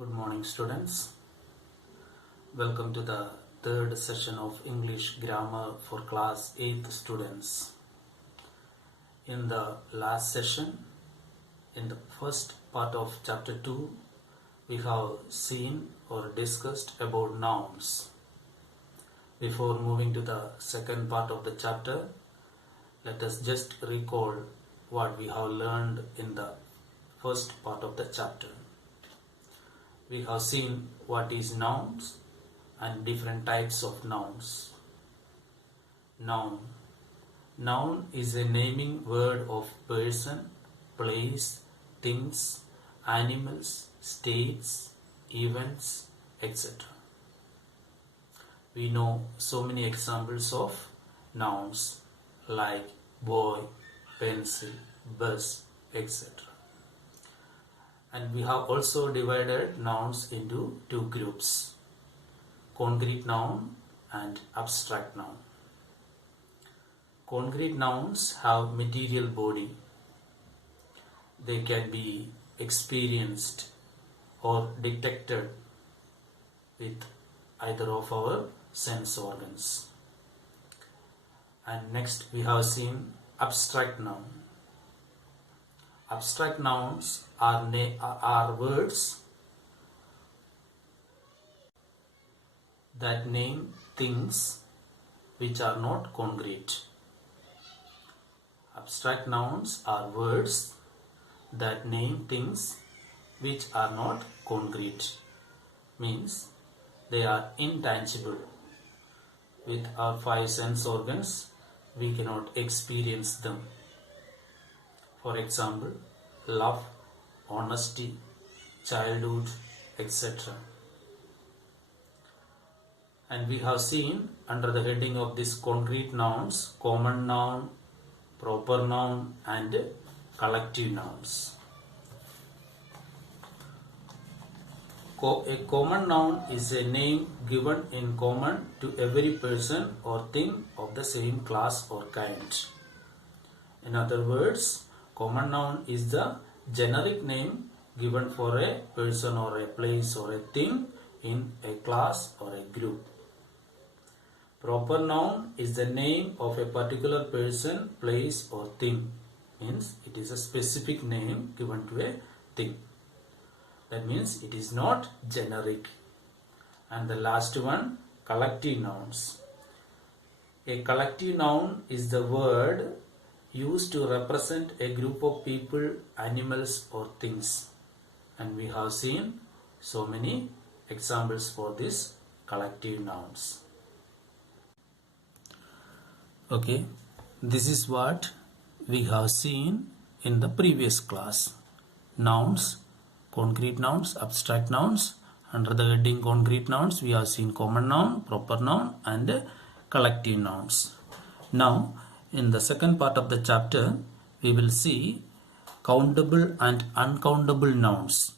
Good morning, students. Welcome to the third session of English grammar for class 8th students. In the last session, in the first part of chapter 2, we have seen or discussed about nouns. Before moving to the second part of the chapter, let us just recall what we have learned in the first part of the chapter. We have seen what is nouns and different types of nouns. Noun. Noun is a naming word of person, place, things, animals, states, events, etc. We know so many examples of nouns like boy, pencil, bus, etc. And we have also divided nouns into two groups, concrete noun and abstract noun. Concrete nouns have material body. They can be experienced or detected with either of our sense organs. And next we have seen abstract noun. Abstract nouns are words that name things which are not concrete. Abstract nouns are words that name things which are not concrete. Means they are intangible. With our five sense organs, we cannot experience them. For example, love, honesty, childhood, etc. And we have seen under the heading of these concrete nouns, common noun, proper noun and collective nouns. A common noun is a name given in common to every person or thing of the same class or kind. In other words, common noun is the generic name given for a person or a place or a thing in a class or a group. Proper noun is the name of a particular person, place or thing. Means it is a specific name given to a thing. That means it is not generic. And the last one, collective nouns. A collective noun is the word used to represent a group of people, animals or things. And we have seen so many examples for these collective nouns. Okay, this is what we have seen in the previous class. Nouns, concrete nouns, abstract nouns. Under the heading concrete nouns, we have seen common noun, proper noun and collective nouns. Now, in the second part of the chapter, we will see countable and uncountable nouns.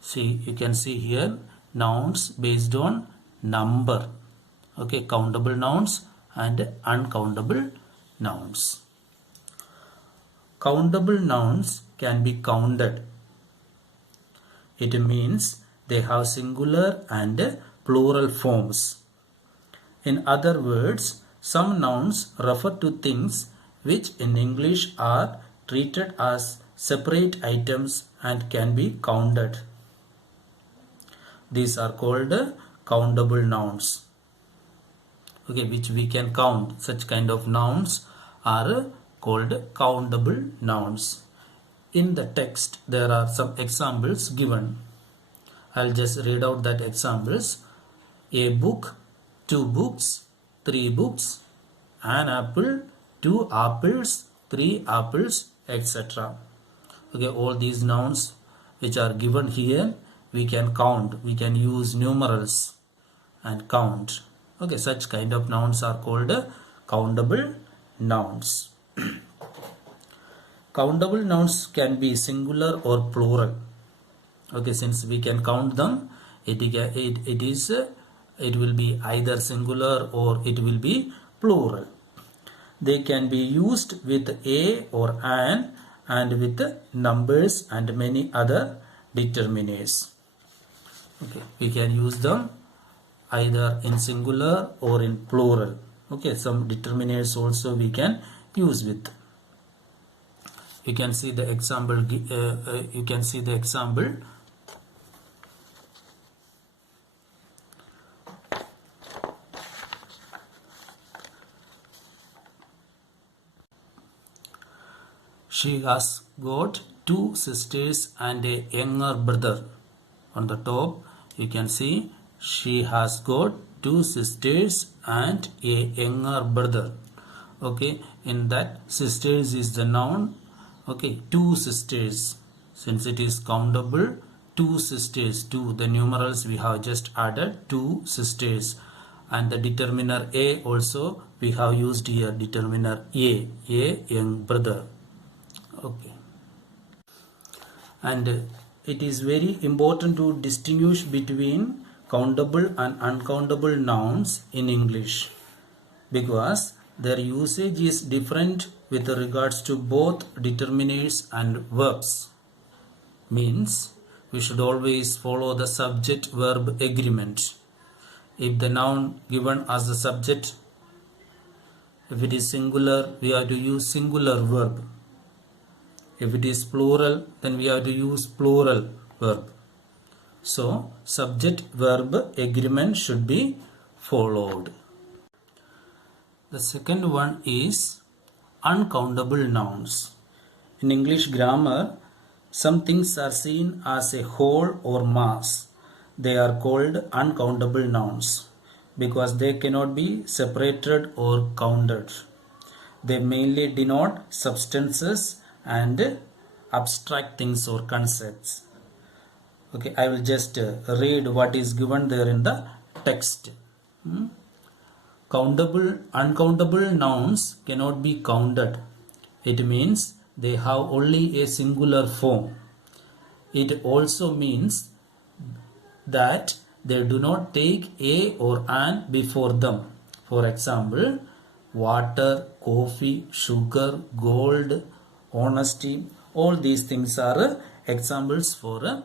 See, you can see here nouns based on number. Okay, countable nouns and uncountable nouns. Countable nouns can be counted. It means they have singular and plural forms. In other words, some nouns refer to things which in English are treated as separate items and can be counted. These are called countable nouns. Okay, which we can count. Such kind of nouns are called countable nouns. In the text, there are some examples given. I'll just read out that examples. A book, 2 books, 3 books, an apple, 2 apples, 3 apples, etc. Okay, all these nouns which are given here, we can count. We can use numerals and count. Okay, such kind of nouns are called countable nouns. Countable nouns can be singular or plural. Okay, since we can count them, it will be either singular or it will be plural. They can be used with a or an and with numbers and many other determinants. Okay, we can use them either in singular or in plural. Okay, some determiners also we can use with. You can see the example. You can see the example. She has got 2 sisters and a younger brother. On the top, you can see she has got 2 sisters and a younger brother. Okay, in that sisters is the noun. Okay, 2 sisters. Since it is countable, 2 sisters, 2, the numerals we have just added 2 sisters. And the determiner A also we have used here, determiner A young brother. Okay, and it is very important to distinguish between countable and uncountable nouns in English, because their usage is different with regards to both determiners and verbs. Means we should always follow the subject verb agreement. If the noun given as the subject, if it is singular, we have to use singular verb. If it is plural, then we have to use plural verb. So, subject verb agreement should be followed. The second one is uncountable nouns. In English grammar, some things are seen as a whole or mass. They are called uncountable nouns because they cannot be separated or counted. They mainly denote substances and abstract things or concepts. Okay, I will just read what is given there in the text. Uncountable nouns cannot be counted. It means they have only a singular form. It also means that they do not take a or an before them. For example, water, coffee, sugar, gold, honesty, all these things are examples for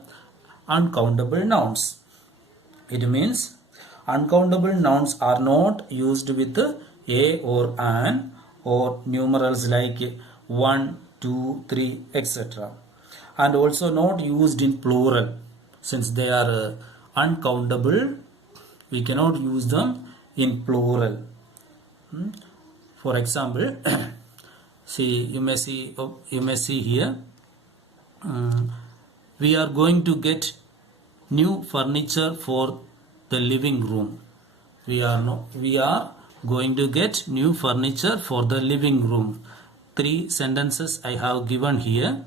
uncountable nouns. It means uncountable nouns are not used with a or an or numerals like 1, 2, 3, etc. And also not used in plural. Since they are uncountable, we cannot use them in plural. For example, see, you may see here, we are going to get new furniture for the living room. We are going to get new furniture for the living room. 3 sentences I have given here.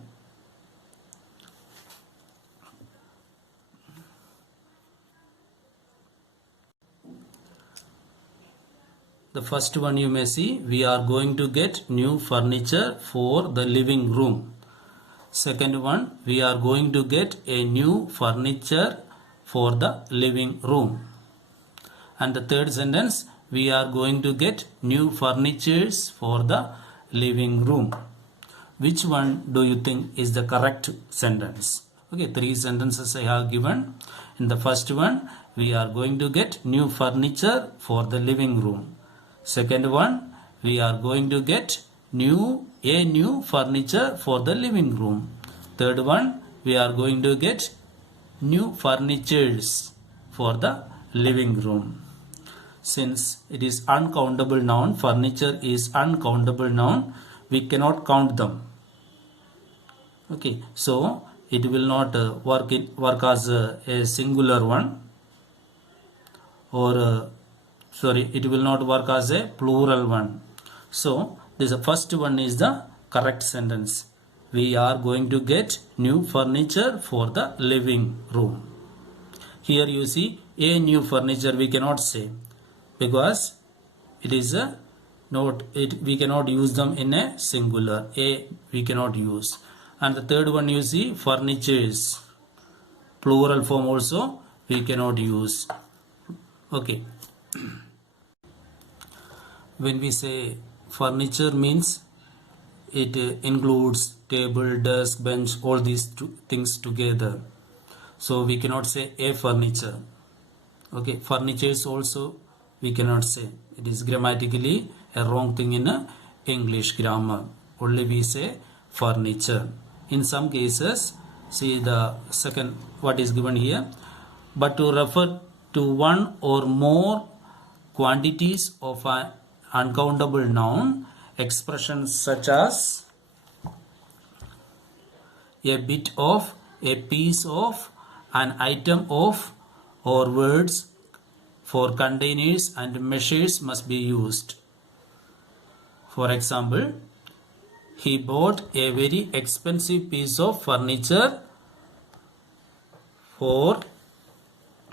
The first one you may see, we are going to get new furniture for the living room. Second one, we are going to get a new furniture for the living room. And the third sentence, we are going to get new furnitures for the living room. Which one do you think is the correct sentence? Okay, 3 sentences I have given. In the first one, we are going to get new furniture for the living room. Second one, we are going to get a new furniture for the living room. Third one, we are going to get new furnitures for the living room. Since it is uncountable noun, furniture is uncountable noun, we cannot count them. Okay, so it will not work as a singular one, or it will not work as a plural one. So this first one is the correct sentence. We are going to get new furniture for the living room. Here you see a new furniture we cannot say, because it is we cannot use them in a singular. A we cannot use. And the third one you see furnitures, plural form also we cannot use. Okay. When we say furniture, means it includes table, desk, bench, all these things together. So we cannot say a furniture. Okay, furnitures also we cannot say. It is grammatically a wrong thing in English grammar. Only we say furniture. In some cases, see the second what is given here. But to refer to one or more quantities of an uncountable noun, expressions such as a bit of, a piece of, an item of, or words for containers and measures must be used. For example, he bought a very expensive piece of furniture for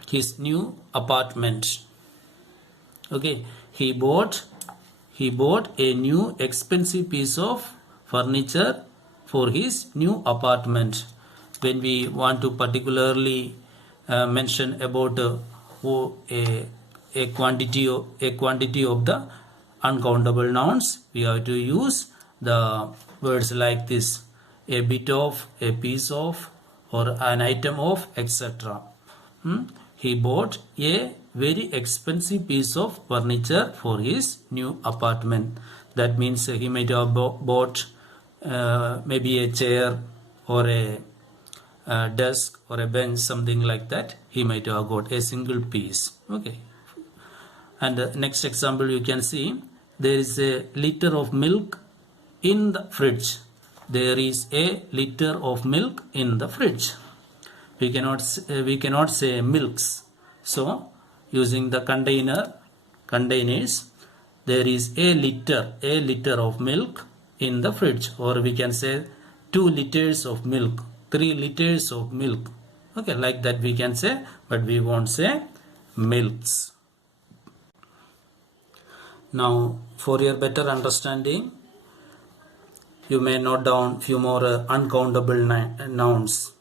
his new apartment. Okay, he bought a new expensive piece of furniture for his new apartment. When we want to particularly mention about a quantity of the uncountable nouns, we have to use the words like this: a bit of, a piece of, or an item of, etc. He bought a very expensive piece of furniture for his new apartment. That means he might have bought maybe a chair or a desk or a bench, something like that. He might have got a single piece. Okay. And the next example you can see, there is a liter of milk in the fridge. There is a liter of milk in the fridge. We cannot say milks. So using the containers, there is a liter of milk in the fridge, or we can say 2 liters of milk, 3 liters of milk. Okay, like that we can say, but we won't say milks. Now, for your better understanding, you may note down few more uncountable nouns.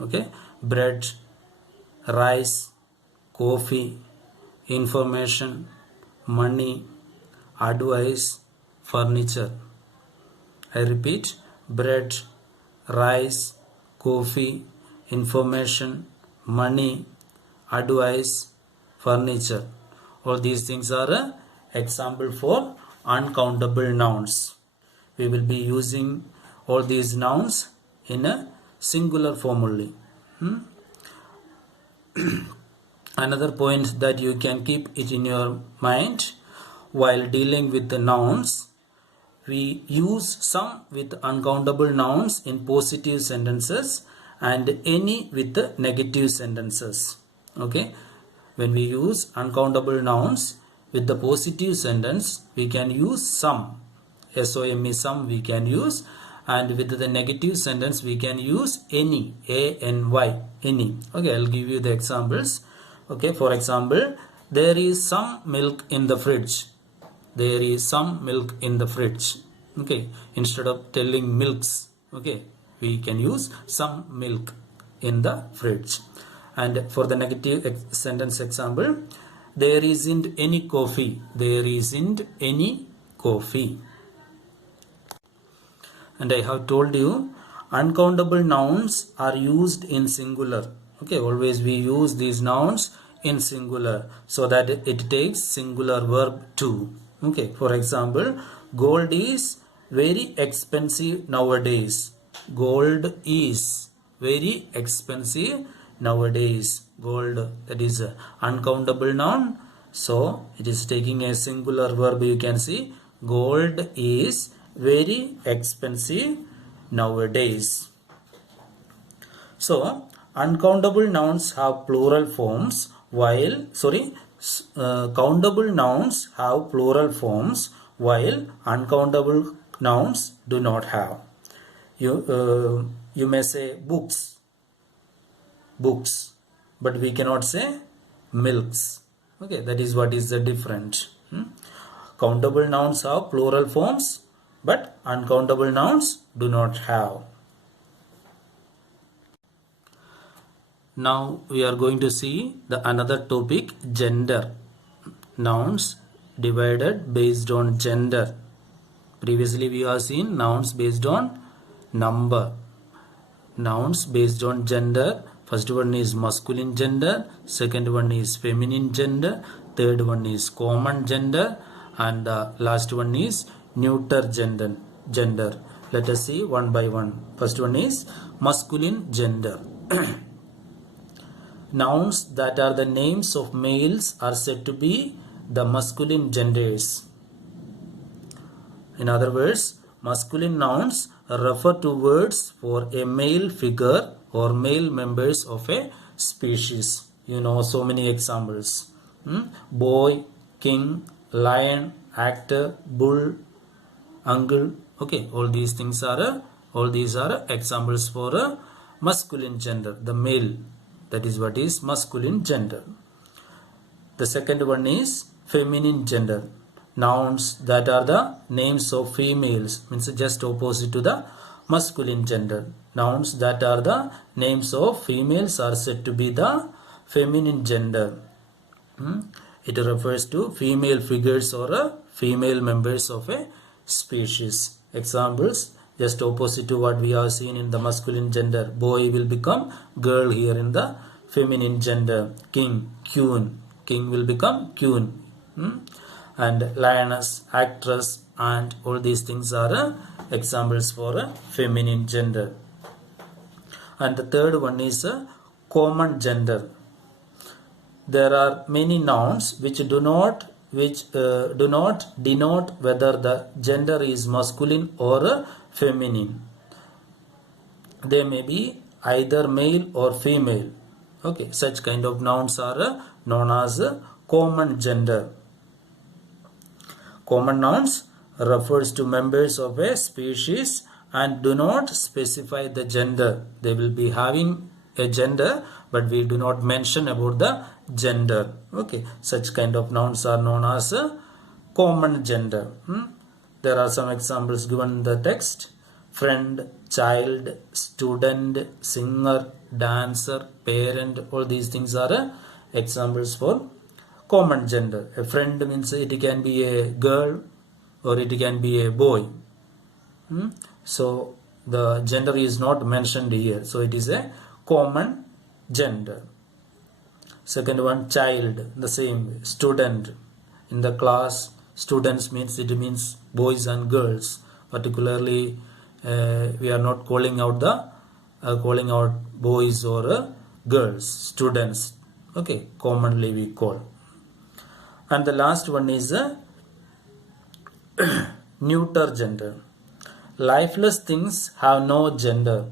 Okay, bread, rice, coffee, information, money, advice, furniture. I repeat: bread, rice, coffee, information, money, advice, furniture. All these things are an example for uncountable nouns. We will be using all these nouns in a singular form only. Another point that you can keep it in your mind while dealing with the nouns, we use some with uncountable nouns in positive sentences and any with the negative sentences. Okay, when we use uncountable nouns with the positive sentence, we can use some, S-O-M-E, some we can use, and with the negative sentence we can use any, A-N-Y, any. Okay, I'll give you the examples. Okay, for example, there is some milk in the fridge. There is some milk in the fridge. Okay, instead of telling milks, okay, we can use some milk in the fridge. And for the negative sentence example, there isn't any coffee. There isn't any coffee. And I have told you, uncountable nouns are used in singular. Okay, always we use these nouns in singular so that it takes singular verb too. Okay, for example, gold is very expensive nowadays. Gold is very expensive nowadays. Gold, that is an uncountable noun, so it is taking a singular verb. You can see gold is very expensive nowadays. So uncountable nouns have plural forms while countable nouns have plural forms while uncountable nouns do not have. You may say books, but we cannot say milks. Okay, that is what is the difference. Countable nouns have plural forms, but uncountable nouns do not have. Now we are going to see the another topic, gender. Nouns divided based on gender. Previously we have seen nouns based on number. Nouns based on gender First one is masculine gender, second one is feminine gender, third one is common gender, and the last one is neuter gender. Let us see one by one. First one is masculine gender. Nouns that are the names of males are said to be the masculine genders. In other words, masculine nouns refer to words for a male figure or male members of a species. You know so many examples. Boy, king, lion, actor, bull, uncle. Okay, all these are examples for a masculine gender, the male. That is what is masculine gender. The second one is feminine gender. Nouns that are the names of females, means just opposite to the masculine gender. Nouns that are the names of females are said to be the feminine gender. It refers to female figures or female members of a species. Examples just opposite to what we have seen in the masculine gender. Boy will become girl here in the feminine gender. King, queen. King will become queen. And lioness, actress, and all these things are examples for a feminine gender. And the third one is a common gender. There are many nouns which do not denote whether the gender is masculine or feminine. They may be either male or female. Okay, such kind of nouns are known as common gender. Common nouns refers to members of a species and do not specify the gender. They will be having a gender, but we do not mention about the gender. Okay, such kind of nouns are known as common gender. There are some examples given in the text. Friend, child, student, singer, dancer, parent, all these things are examples for common gender. A friend means it can be a girl or it can be a boy. So the gender is not mentioned here. So it is a common gender. Second one, child, the same. Student, in the class, students means it means boys and girls. Particularly, we are not calling out boys or girls, students. Okay, commonly we call. And the last one is a neuter gender. Lifeless things have no gender.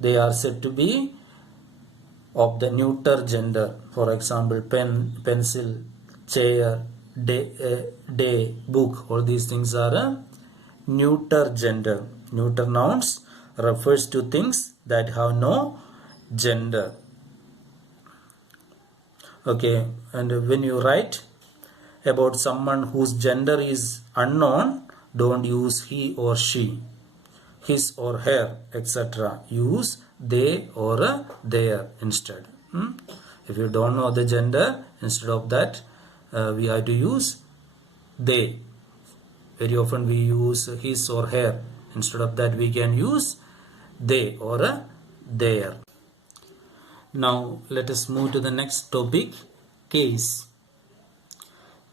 They are said to be of the neuter gender. For example, pen, pencil, chair, day, book. All these things are a neuter gender. Neuter nouns refers to things that have no gender. Okay, and when you write about someone whose gender is unknown, don't use he or she, his or her, etc. Use they or their instead. If you don't know the gender, instead of that we have to use they. Very often we use his or her. Instead of that we can use they or their. Now let us move to the next topic, case.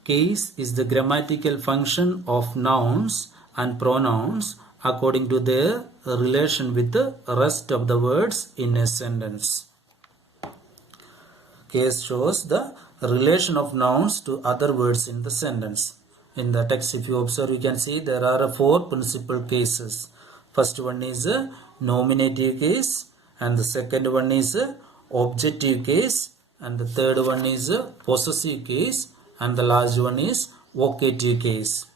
Case is the grammatical function of nouns and pronouns according to their relation with the rest of the words in a sentence. Case shows the relation of nouns to other words in the sentence. In the text, if you observe, you can see there are 4 principal cases. First one is a nominative case, and the second one is a objective case, and the third one is a possessive case, and the last one is vocative case.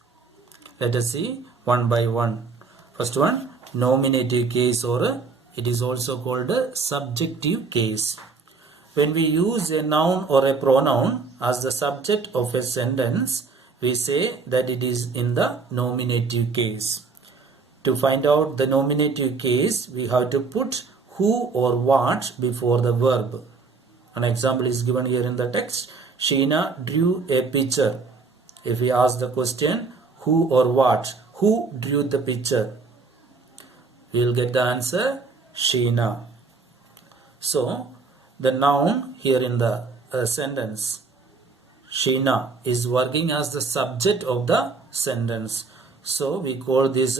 Let us see one by one. First one, nominative case, or it is also called a subjective case. When we use a noun or a pronoun as the subject of a sentence, we say that it is in the nominative case. To find out the nominative case, we have to put who or what before the verb. An example is given here in the text. Sheena drew a picture. If we ask the question who or what, who drew the picture, we will get the answer Sheena. So the noun here in the sentence. Sheena is working as the subject of the sentence. So we call this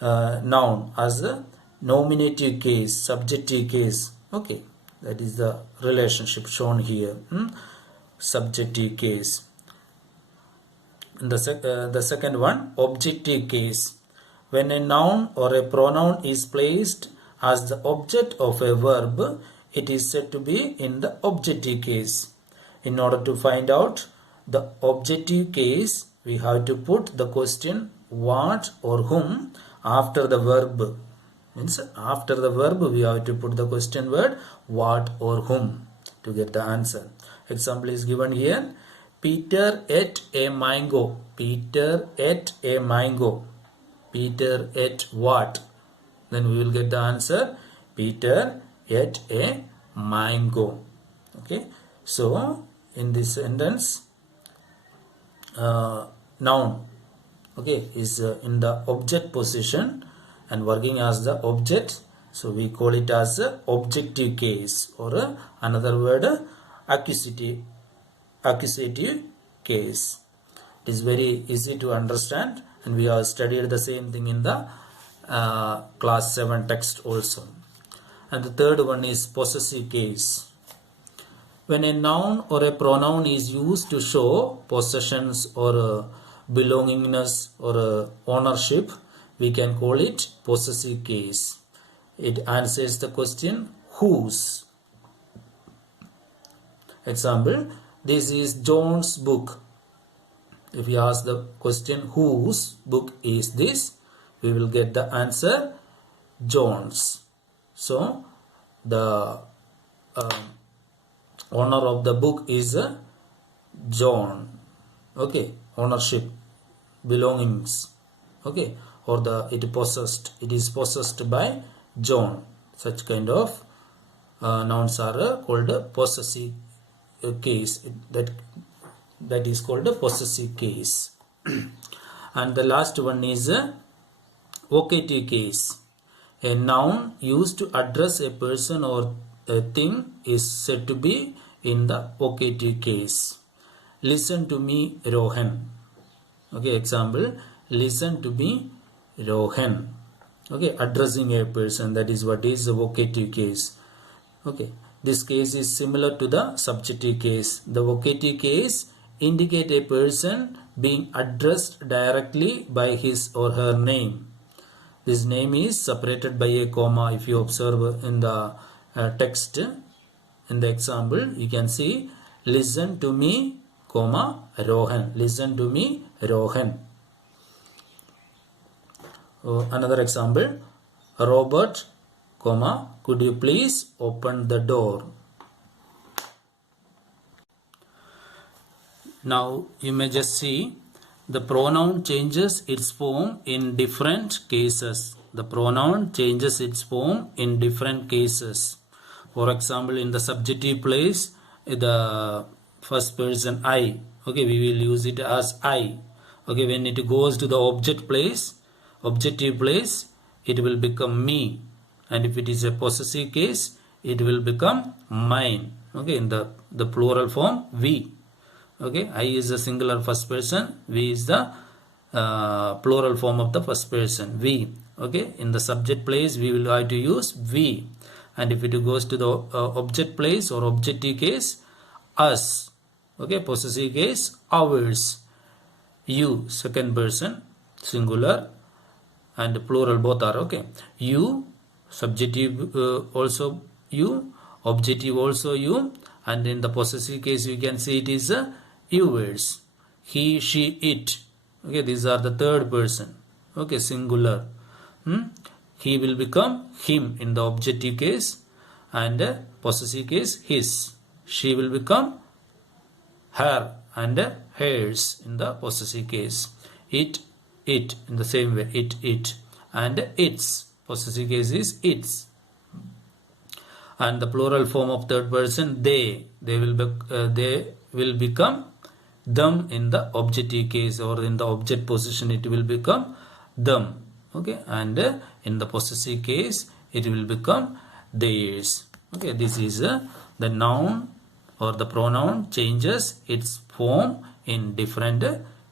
noun as a nominative case, subjective case. Okay, that is the relationship shown here. Subjective case. And the second one, objective case. When a noun or a pronoun is placed as the object of a verb, it is said to be in the objective case. In order to find out the objective case, we have to put the question what or whom after the verb. Means after the verb we have to put the question word what or whom to get the answer. Example is given here. Peter ate a mango. Peter ate a mango. Peter ate what? Then we will get the answer. Peter ate a mango. Okay. So in this sentence, noun, okay, is in the object position and working as the object. So we call it as a objective case, or another word, accusative case. It is very easy to understand, and we have studied the same thing in the class 7 text also. And the third one is possessive case. When a noun or a pronoun is used to show possessions or belongingness or ownership, we can call it possessive case. It answers the question whose. Example, this is John's book. If we ask the question whose book is this, we will get the answer John's. So the owner of the book is John. Okay, ownership, belongings. Okay, or it is possessed by John. Such kind of nouns are called possessive case. That is called a possessive case. And the last one is vocative case. A noun used to address a person or a thing is said to be in the vocative case. Listen to me, Rohan. Okay, example, listen to me, Rohan. Okay, addressing a person, that is what is a vocative case. Okay, this case is similar to the subjective case. The vocative case indicate a person being addressed directly by his or her name. This name is separated by a comma. If you observe in the text, in the example, you can see listen to me, comma, Rohan. Listen to me, Rohan. Another example, Robert, comma, could you please open the door? Now you may just see the pronoun changes its form in different cases. The pronoun changes its form in different cases. For example, in the subjective place, the first person I. Okay, we will use it as I. Okay, when it goes to the objective place, it will become me. And if it is a possessive case, it will become mine. Okay, in the plural form, we. Okay, I is the singular first person, we is the plural form of the first person, we. Okay, in the subject place we will have to use we, and if it goes to the object place or objective case, us. Okay, possessive case, ours. You, second person, singular and plural both are. Okay, you, subjective also you, objective also you, and in the possessive case you can see it is yours. He, she, it. Okay, these are the third person. Okay, singular. He will become him in the objective case, and possessive case his. She will become her and hers in the possessive case. It in the same way, it and its. Possessive case is its. And the plural form of third person, they will become them in the objective case, or in the object position it will become them. Okay, and in the possessive case it will become theirs. Okay, this is the noun or the pronoun changes its form in different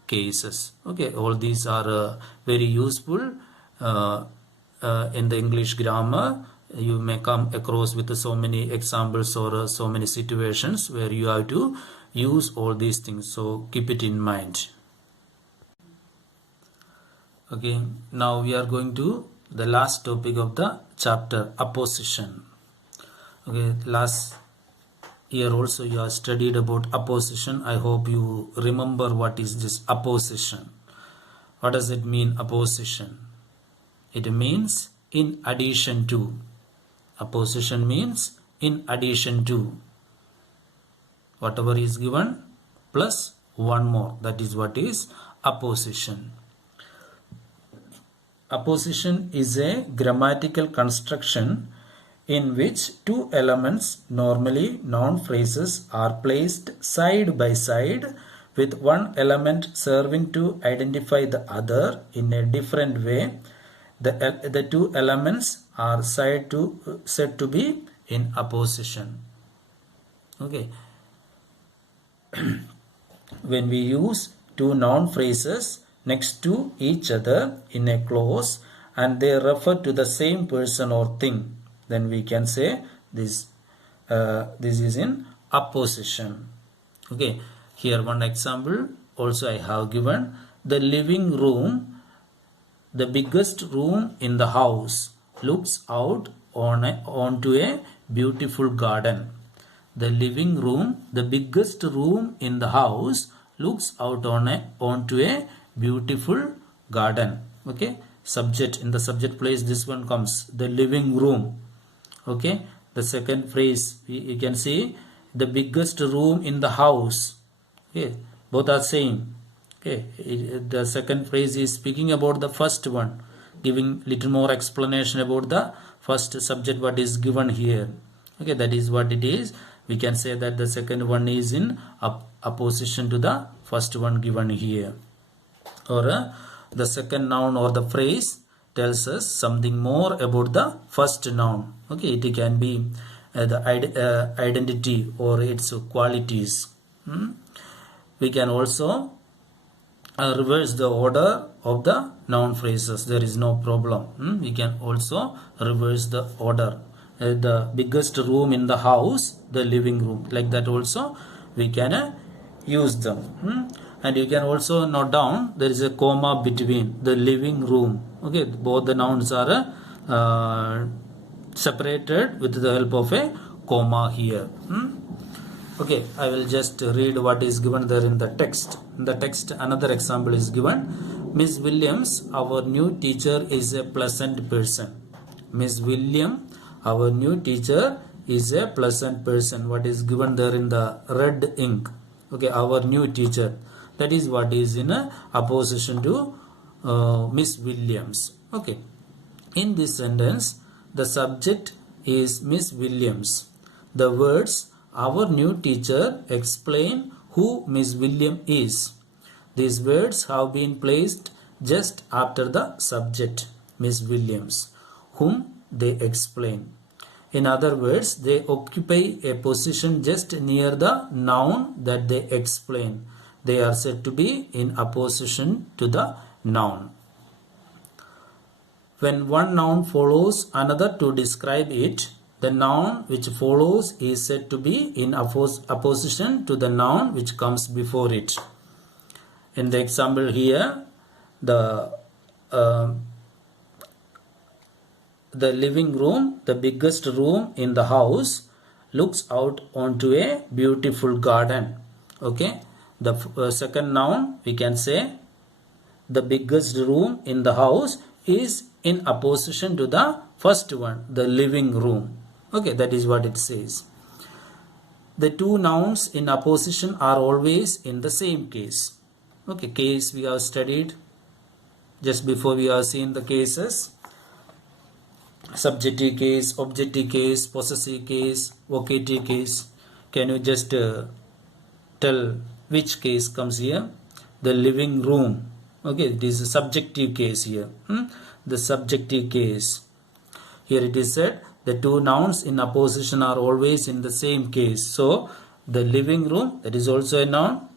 cases. Okay, all these are very useful in the English grammar. You may come across with so many examples or so many situations where you have to use all these things, so keep it in mind. Okay, now we are going to the last topic of the chapter, apposition. Okay, last year also you have studied about apposition. I hope you remember what is this apposition. What does it mean, apposition? It means in addition to. Apposition means in addition to. Whatever is given plus one more. That is what is apposition. Apposition is a grammatical construction in which two elements, normally noun phrases, are placed side by side with one element serving to identify the other in a different way. The two elements are said to be in apposition. Okay. When we use two noun phrases next to each other in a clause and they refer to the same person or thing, then we can say this is in apposition. Okay, here one example also I have given. The living room, the biggest room in the house, looks out onto a beautiful garden. The living room, the biggest room in the house, looks out onto a beautiful garden. Okay, subject, in the subject place this one comes, the living room. Okay, the second phrase you can see, the biggest room in the house. Okay, both are same. Okay, the second phrase is speaking about the first one, giving little more explanation about the first subject what is given here. Okay, that is what it is. We can say that the second one is in opposition to the first one given here. Or the second noun or the phrase tells us something more about the first noun. Okay, it can be the identity or its qualities. We can also reverse the order of the noun phrases. There is no problem. We can also reverse the order. The biggest room in the house, the living room, like that also we can use them. And you can also note down there is a comma between the living room. Okay, both the nouns are separated with the help of a comma here. Okay, I will just read what is given there in the text. In the text, another example is given. Miss Williams, our new teacher, is a pleasant person. Miss William, our new teacher, is a pleasant person. What is given there in the red ink? Okay, our new teacher. That is what is in opposition to Miss Williams. Okay, in this sentence, the subject is Miss Williams. The words our new teacher explain who Miss Williams is. These words have been placed just after the subject, Miss Williams, whom they explain. In other words, they occupy a position just near the noun that they explain. They are said to be in opposition to the noun. When one noun follows another to describe it, the noun which follows is said to be in opposition to the noun which comes before it. In the example here, the living room, the biggest room in the house, looks out onto a beautiful garden. Okay, the second noun we can say the biggest room in the house is in opposition to the first one, the living room. Okay, that is what it says. The two nouns in opposition are always in the same case. Okay, case we have studied just before. We have seen the cases: subjective case, objective case, possessive case, vocative case. Can you just tell which case comes here? The living room. Okay, this is a subjective case here. The subjective case. Here it is said the two nouns in opposition are always in the same case. So the living room, that is also a noun.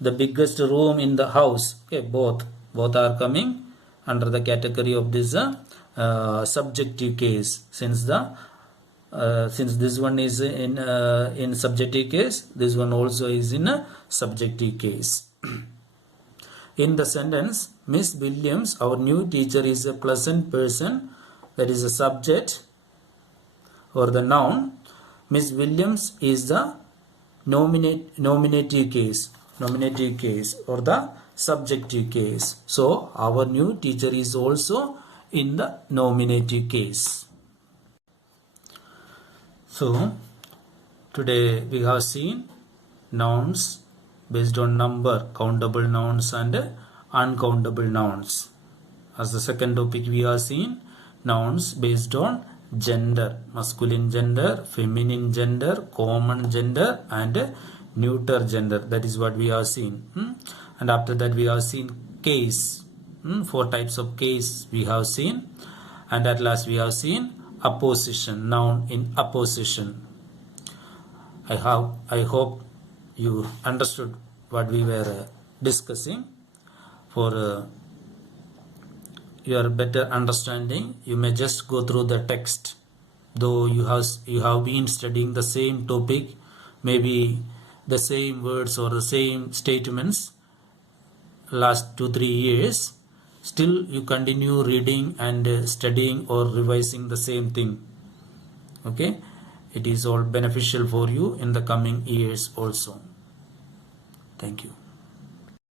The biggest room in the house, okay, both are coming under the category of this subjective case. Since this one is in subjective case, this one also is in a subjective case. In the sentence, Miss Williams, our new teacher, is a pleasant person, that is a subject or the noun. Miss Williams is the nominative case or the subjective case. So our new teacher is also in the nominative case. So today we have seen nouns based on number, countable nouns and uncountable nouns. As the second topic we have seen nouns based on gender, masculine gender, feminine gender, common gender and neuter gender. That is what we have seen. And after that we have seen case. 4 types of case we have seen. And at last we have seen apposition, noun in apposition. I hope you understood what we were discussing. For your better understanding, you may just go through the text. Though you have been studying the same topic, maybe the same words or the same statements last 2-3 years, still you continue reading and studying or revising the same thing. Okay, it is all beneficial for you in the coming years also. Thank you.